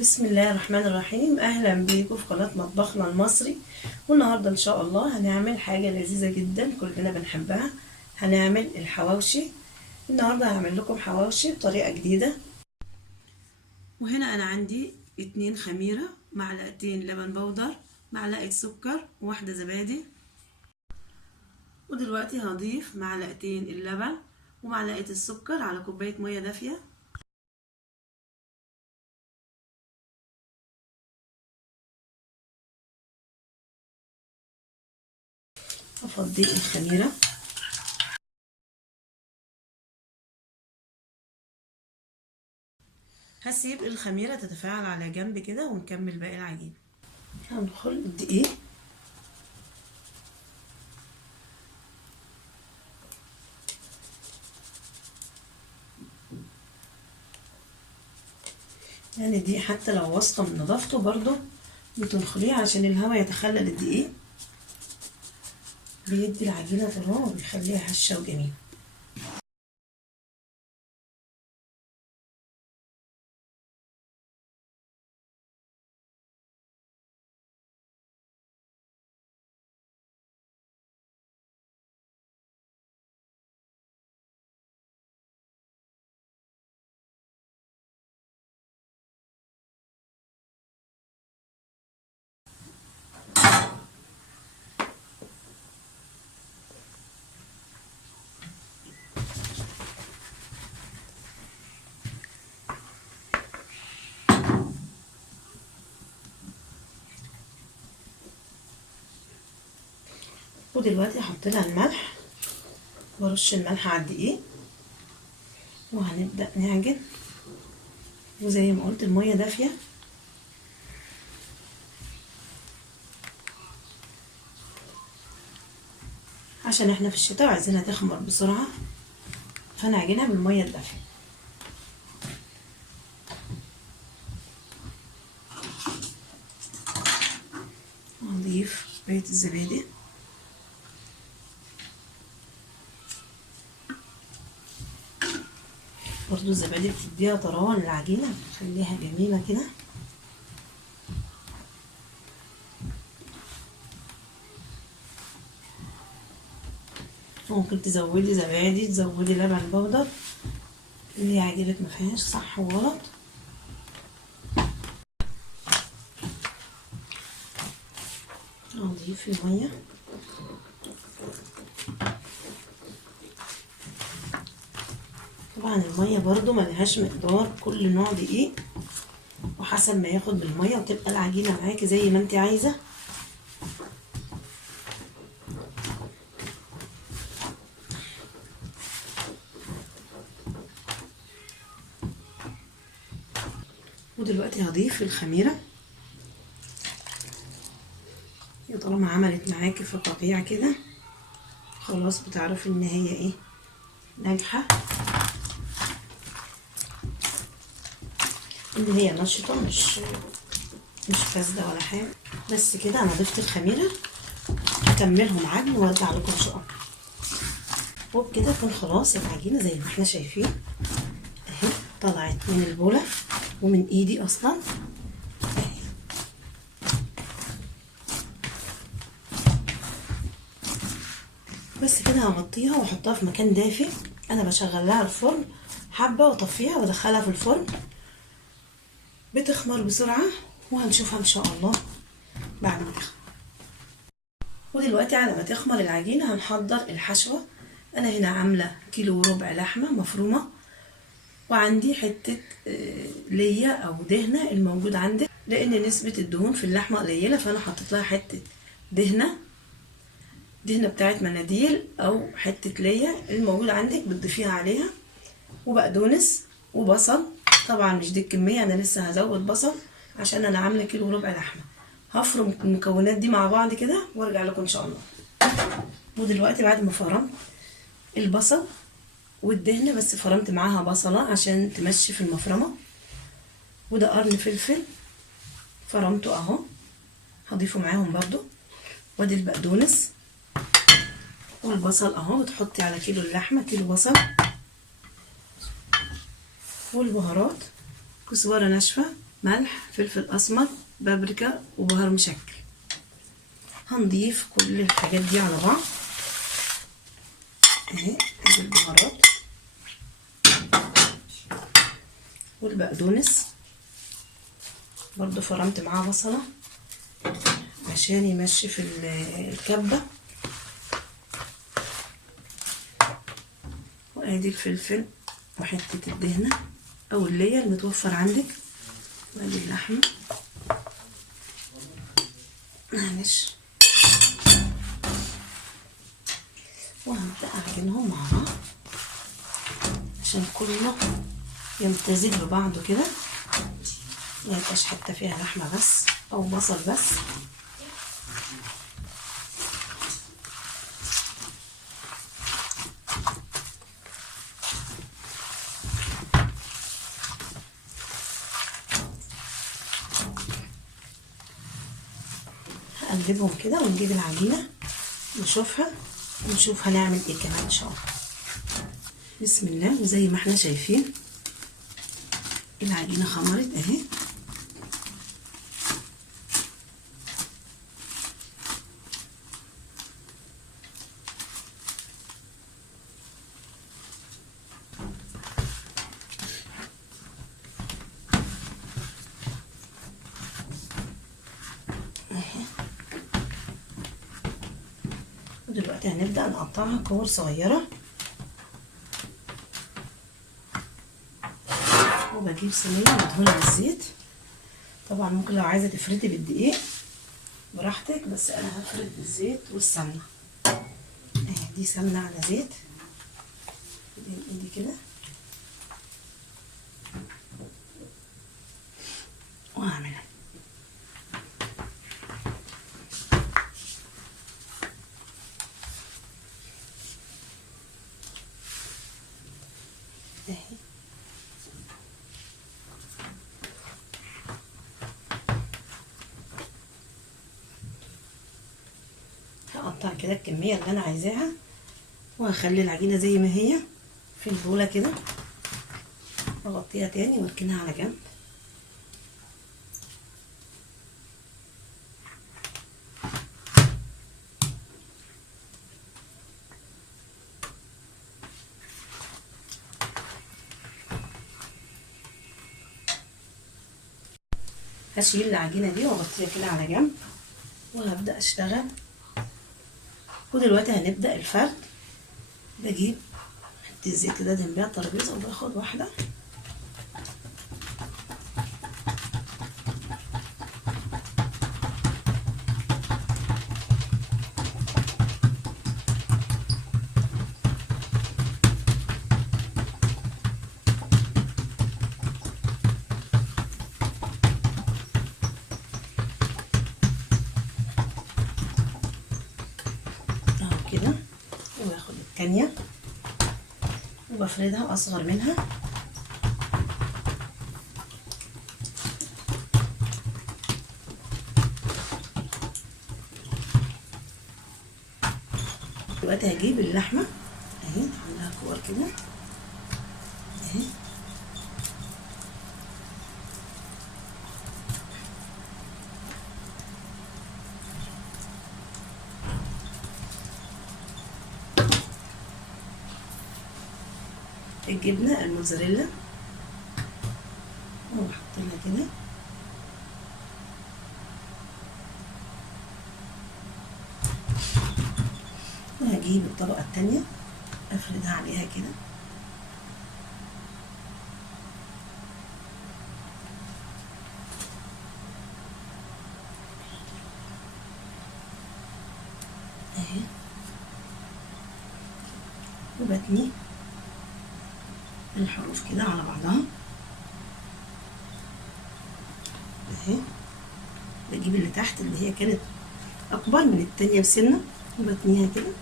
بسم الله الرحمن الرحيم. اهلا بيكم في قناة مطبخنا المصري. والنهاردة ان شاء الله هنعمل حاجة لذيذة جدا كلنا بنحبها. هنعمل الحواوشي. النهاردة هعمل لكم حواوشي بطريقة جديدة. وهنا انا عندي 2 خميرة، معلقتين لبن بودر، معلقة سكر، وواحدة زبادي. ودلوقتي هضيف معلقتين اللبن ومعلقة السكر على كوباية مية دافية. افضي الخميرة. هسيب الخميرة تتفاعل على جنب كده ونكمل باقي العجين. هندخل الدقيق، يعني الدقيق حتى لو واثقة من نظافته برضو بتنخليه عشان الهواء يتخلل الدقيق، بيدي العجينة طعم وبيخليها هشة وجميلة. ودلوقتي حطينا الملح، برش الملح على الدقيق وهنبدأ نعجن. وزي ما قلت المية دافية، عشان احنا في الشتاء وعايزينها تخمر بسرعة، فنعجنها بالمية الدافية. هنضيف كوباية الزبادي، برضو الزبادي بتديها طراوة للعجينة، بتخليها جميلة كده. ممكن تزودي زبادي، تزودي لبن بودر، اللي يعجبك، مفيهاش صح وغلط. هنضيف المية، طبعا المية برضو ملهاش مقدار، كل نوع دقيق وحسب ما ياخد من المية، وتبقى العجينة معاكي زي ما انت عايزة. ودلوقتي هضيف الخميرة. طالما عملت معاكي فقاقيع كده خلاص بتعرفي ان هي ايه، ناجحة، ان هي نشطة، مش فاسدة ولا حاجة. بس كده انا ضفت الخميرة، هكملهم عجن وارجع لكم ان شاء الله. وبكده تكون خلاص العجينة زي ما احنا شايفين اهي، طلعت من البولة ومن ايدي اصلا اهي. بس كده هغطيها واحطها في مكان دافي. انا بشغل لها الفرن حبة واطفيها وادخلها في الفرن، بتخمر بسرعة وهنشوفها ان شاء الله بعد ما تخمر. ودلوقتي على ما تخمر العجينة هنحضر الحشوة. انا هنا عاملة 1.4 كيلو لحمة مفرومة، وعندي حتة ليا او دهنة الموجود عندك، لان نسبة الدهون في اللحمة قليلة، فانا حطيت لها حتة دهنة بتاعت مناديل او حتة ليا الموجود عندك بتضيفيها عليها، وبقدونس وبصل. طبعا مش دي الكمية، انا لسه هزود بصل عشان انا عاملة 1.4 كيلو لحمة. هفرم المكونات دي مع بعض كده وارجع لكم ان شاء الله. ودلوقتي بعد ما فرمت البصل والدهنة، بس فرمت معاها بصلة عشان تمشي في المفرمة، وده قرن فلفل فرمته اهو، هضيفه معاهم برضو. وادي البقدونس والبصل اهو، بتحطي على كيلو اللحمة كيلو بصل. والبهارات كزبرة ناشفة ملح، فلفل اسمر، بابريكا، وبهار مشكل. هنضيف كل الحاجات دي على بعض اهي. ادي البهارات والبقدونس، برضو فرمت معاه بصلة عشان ينشف الكبة. وادي الفلفل وحتة الدهنة او اللي هي المتوفر عندك. وادي اللحمة، معلش، وهبدأ اعجنهم مع بعض عشان كله يمتزج ببعضه كده، ميبقاش حتة فيها لحمة بس او بصل بس. هقلبهم كده ونجيب العجينة نشوفها ونشوف هنعمل ايه كمان ان شاء الله. بسم الله. وزي ما احنا شايفين العجينة خمرت اهي. ودلوقتي هنبدأ نقطعها كور صغيرة. وبجيب صينية مدهونة بالزيت. طبعا ممكن لو عايزة تفردي بالدقيق براحتك، بس انا هفرد بالزيت والسمنة اهي. دي سمنة على زيت بين ايدي كده، وهعملها اهي. هقطع كده الكمية اللي انا عايزاها، وهخلي العجينة زي ما هي في البولة كده، واغطيها تاني واركنها على جنب. هشيل العجينة دي واغطيها كده على جنب، وهبدأ اشتغل. ودلوقتي هنبدأ الفرد. بجيب حتة الزيت كده جنبيها الترابيزة، وباخد واحدة اهو كده، وباخد التانية وبفردها اصغر منها. دلوقتي هجيب اللحمة اهي، عاملاها كور كده اهي. الجبنة الموتزاريلا وحطينا كده، وهجيب الطبقة التانية افردها عليها كده اهي. وبتني الحروف كده على بعضها اهي. بجيب اللي تحت اللي هي كانت اكبر من التانية بسنة، وبتنيها كده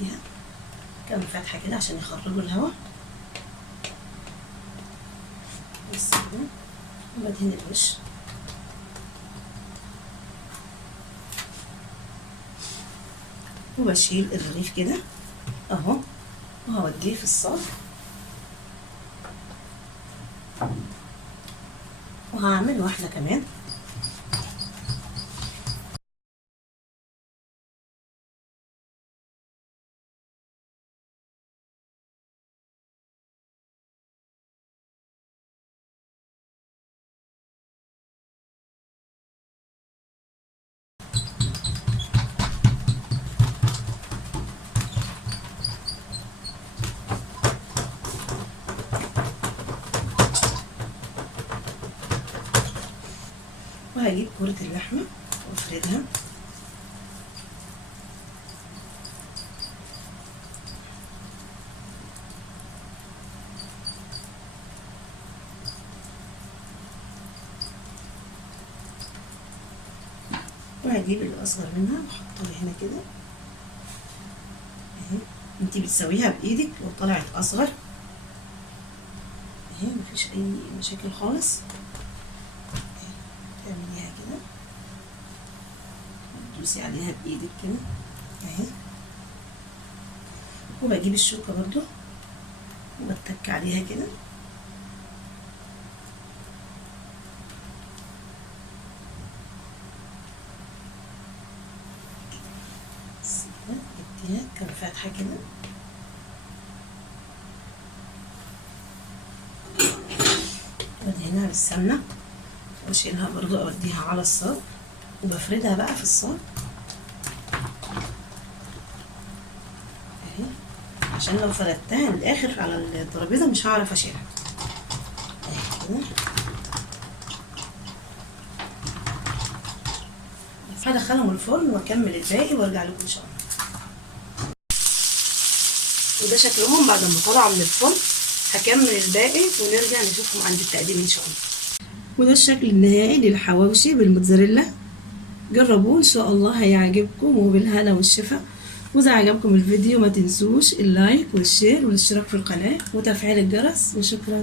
نديها كام فتحة كده عشان يخرجوا الهواء بس كده. وبدهن الوش وبشيل الرغيف كده اهو، وهوديه في الصاج، وهعمل واحدة كمان. وهجيب كرة اللحمة وافردها وهجيب الأصغر منها واحطها هنا كده اهي. انتي بتسويها بإيدك لو طلعت أصغر اهي مفيش أي مشاكل خالص. تعمليها كده تدوسي عليها بإيدك كده اهي، وبجيب الشوكة برضو وبتك عليها كده اديها كام فتحة كده وادهنها بالسمنة واشيلها برضو اوديها على الصاج وبفردها بقى في الصاج اهي، عشان لو فردتها للاخر على الترابيزة مش هعرف اشيلها اهي كده. هدخلهم الفرن واكمل الباقي وارجع لكم ان شاء الله. وده شكلهم بعد ما طلعوا من الفرن. هكمل الباقي ونرجع نشوفهم عند التقديم ان شاء الله. وده الشكل النهائي للحواوشي بالموتزاريلا. جربوه ان شاء الله هيعجبكم وبالهنا والشفا. واذا عجبكم الفيديو ما تنسوش اللايك والشير والاشتراك في القناة وتفعيل الجرس، وشكرا.